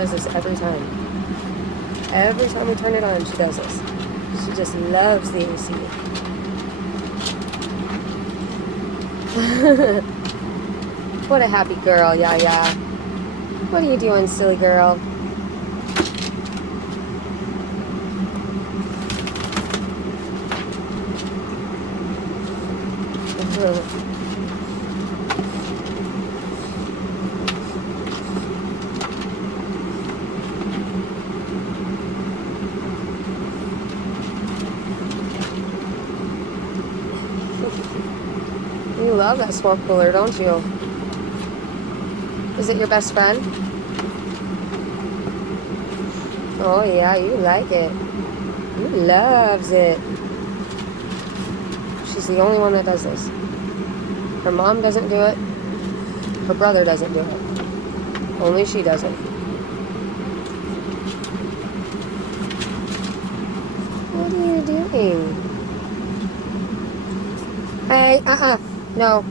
does this every time. Every time we turn it on, she does this. She just loves the AC. What a happy girl, yeah. What are you doing, silly girl? You love that smoke cooler, don't you? Is it your best friend? Oh yeah, you like it. You loves it. She's the only one that does this. Her mom doesn't do it. Her brother doesn't do it. Only she does it. What are you doing? Hey, no.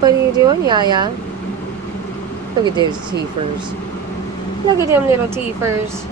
What are you doing, Yaya? Look at those teethers. Look at them little teethers.